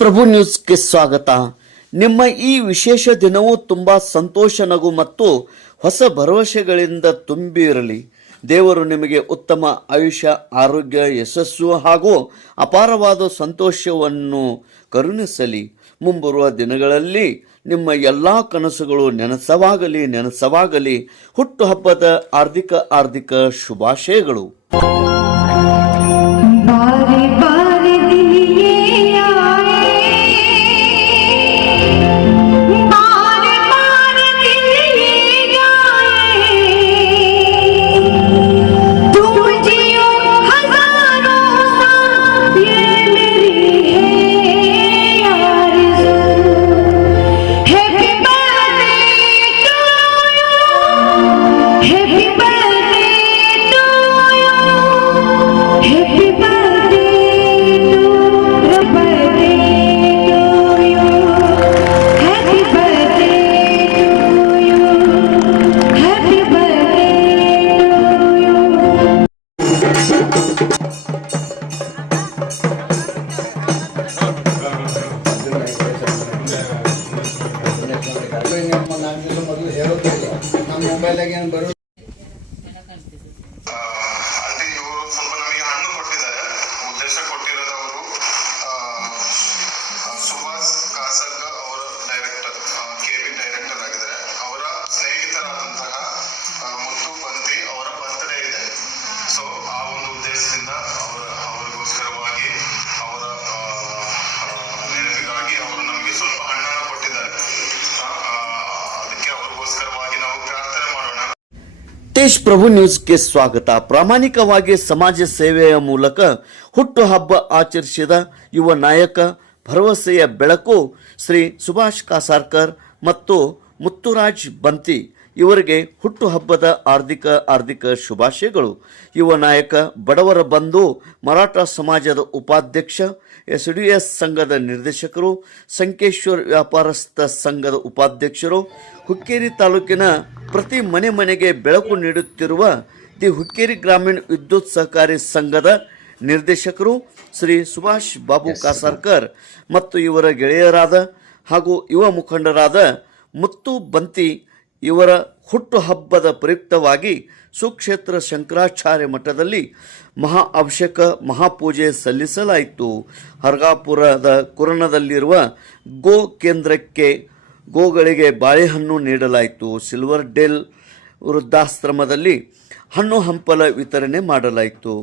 ಪ್ರಭು ನ್ಯೂಸ್ಗೆ ಸ್ವಾಗತ. ನಿಮ್ಮ ಈ ವಿಶೇಷ ದಿನವು ತುಂಬ ಸಂತೋಷ, ನಗು ಮತ್ತು ಹೊಸ ಭರವಸೆಗಳಿಂದ ತುಂಬಿ ಇರಲಿ. ದೇವರು ನಿಮಗೆ ಉತ್ತಮ ಆಯುಷ್ಯ, ಆರೋಗ್ಯ, ಯಶಸ್ಸು ಹಾಗೂ ಅಪಾರವಾದ ಸಂತೋಷವನ್ನು ಕರುಣಿಸಲಿ. ಮುಂಬರುವ ದಿನಗಳಲ್ಲಿ ನಿಮ್ಮ ಎಲ್ಲ ಕನಸುಗಳು ನೆನಸವಾಗಲಿ. ಹುಟ್ಟುಹಬ್ಬದ ಹಾರ್ದಿಕ ಶುಭಾಶಯಗಳು. ಮೊಬೈಲಾಗ ಏನು ಬರೋ ಉದ್ದೇಶ ಕೊಟ್ಟಿರೋದು ಅವರು ಸುಭಾಷ್ ಕಾಸರ್ಗ ಅವರ ಡೈರೆಕ್ಟರ್, ಕೆಬಿ ಡೈರೆಕ್ಟರ್ ಆಗಿದ್ದಾರೆ. ಅವರ ಸ್ನೇಹಿತರಾದಂತಹ ಮುತ್ತು ಪಂತಿ ಅವರ ಬರ್ತ್ಡೇ ಇದೆ. ಸೊ ಆ ಒಂದು ಉದ್ದೇಶದಿಂದ ಅವರಿಗೋಸ್ಕರವಾಗಿ ಅವರ ನೆನಪಿಗಾಗಿ ಅವರು ನಮಗೆ ಸ್ವಲ್ಪ ಹಣ್ಣನ್ನು ಕೊಟ್ಟಿದ್ದಾರೆ. ಅದಕ್ಕೆ ಅವರಿಗೋಸ್ಕರವಾಗಿ ನಾವು ಪ್ರಾರ್ಥನೆ ಮಾಡೋಣ. ತೇಜ್ ಪ್ರಭು ನ್ಯೂಸ್ಗೆ ಸ್ವಾಗತ. ಪ್ರಾಮಾಣಿಕವಾಗಿ ಸಮಾಜ ಸೇವೆಯ ಮೂಲಕ ಹುಟ್ಟುಹಬ್ಬ ಆಚರಿಸಿದ ಯುವ ನಾಯಕ, ಭರವಸೆಯ ಬೆಳಕು ಶ್ರೀ ಸುಭಾಷ್ ಕಾಸಾರ್ಕರ್ ಮತ್ತು ಮುತ್ತುರಾಜ್ ಬಂತಿ ಇವರಿಗೆ ಹುಟ್ಟುಹಬ್ಬದ ಹಾರ್ದಿಕ ಶುಭಾಶಯಗಳು. ಯುವ ನಾಯಕ, ಬಡವರ ಬಂಧು, ಮರಾಠ ಸಮಾಜದ ಉಪಾಧ್ಯಕ್ಷ, ಎಸ್ಡಿಎಸ್ ಸಂಘದ ನಿರ್ದೇಶಕರು, ಸಂಕೇಶ್ವರ್ ವ್ಯಾಪಾರಸ್ಥ ಸಂಘದ ಉಪಾಧ್ಯಕ್ಷರು, ಹುಕ್ಕೇರಿ ತಾಲೂಕಿನ ಪ್ರತಿ ಮನೆಗೆ ಬೆಳಕು ನೀಡುತ್ತಿರುವ ದಿ ಹುಕ್ಕೇರಿ ಗ್ರಾಮೀಣ ವಿದ್ಯುತ್ ಸಹಕಾರಿ ಸಂಘದ ನಿರ್ದೇಶಕರು ಶ್ರೀ ಸುಭಾಷ್ ಬಾಬು ಕಾಸಾರ್ಕರ್ ಮತ್ತು ಇವರ ಗೆಳೆಯರಾದ ಹಾಗೂ ಯುವ ಮುಖಂಡರಾದ ಮುತ್ತು ಬಂತಿ ಇವರ ಹುಟ್ಟುಹಬ್ಬದ ಪ್ರಯುಕ್ತವಾಗಿ ಸುಕ್ಷೇತ್ರ ಶಂಕರಾಚಾರ್ಯ ಮಠದಲ್ಲಿ ಮಹಾ ಅಭಿಷೇಕ, ಮಹಾಪೂಜೆ ಸಲ್ಲಿಸಲಾಯಿತು. ಹರ್ಗಾಪುರದ ಕುರಣದಲ್ಲಿರುವ ಗೋ ಕೇಂದ್ರಕ್ಕೆ ಗೋಗಳಿಗೆ ಬಾಳೆಹಣ್ಣು ನೀಡಲಾಯಿತು. ಸಿಲ್ವರ್ ಡೇಲ್ ವೃದ್ಧಾಶ್ರಮದಲ್ಲಿ ಹಣ್ಣು ಹಂಪಲ ವಿತರಣೆ ಮಾಡಲಾಯಿತು.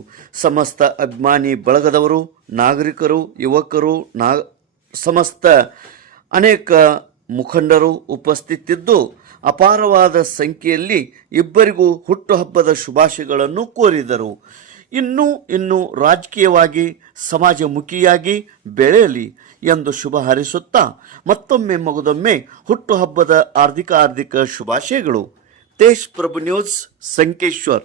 ಸಮಸ್ತ ಅಭಿಮಾನಿ ಬಳಗದವರು, ನಾಗರಿಕರು, ಯುವಕರು, ಸಮಸ್ತ ಅನೇಕ ಮುಖಂಡರು ಉಪಸ್ಥಿತಿದ್ದು ಅಪಾರವಾದ ಸಂಖ್ಯೆಯಲ್ಲಿ ಇಬ್ಬರಿಗೂ ಹುಟ್ಟುಹಬ್ಬದ ಶುಭಾಶಯಗಳನ್ನು ಕೋರಿದರು. ಇನ್ನೂ ರಾಜಕೀಯವಾಗಿ ಸಮಾಜಮುಖಿಯಾಗಿ ಬೆಳೆಯಲಿ ಎಂದು ಶುಭ ಹಾರೈಸುತ್ತಾ ಮತ್ತೊಮ್ಮೆ ಮಗದೊಮ್ಮೆ ಹುಟ್ಟುಹಬ್ಬದ ಹಾರ್ದಿಕ ಶುಭಾಶಯಗಳು. ತೇಜ್ ಪ್ರಭು ನ್ಯೂಸ್, ಸಂಕೇಶ್ವರ್.